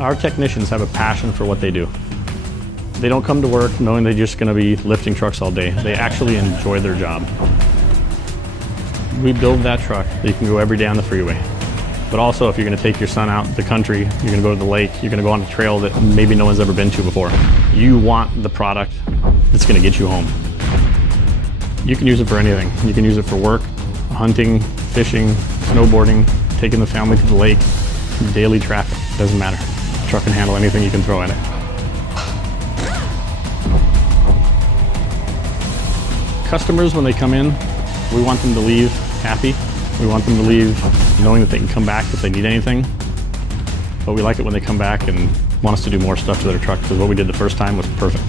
Our technicians have a passion for what they do. They don't come to work knowing they're just going to be lifting trucks all day. They actually enjoy their job. We build that truck that you can go every day on the freeway. But also, if you're going to take your son out the country, you're going to go to the lake, you're going to go on a trail that maybe no one's ever been to before. You want the product that's going to get you home. You can use it for anything. You can use it for work, hunting, fishing, snowboarding, taking the family to the lake, daily traffic, doesn't matter. The truck can handle anything you can throw at it. Customers, when they come in, we want them to leave happy. We want them to leave knowing that they can come back if they need anything. But we like it when they come back and want us to do more stuff to their truck, because what we did the first time was perfect.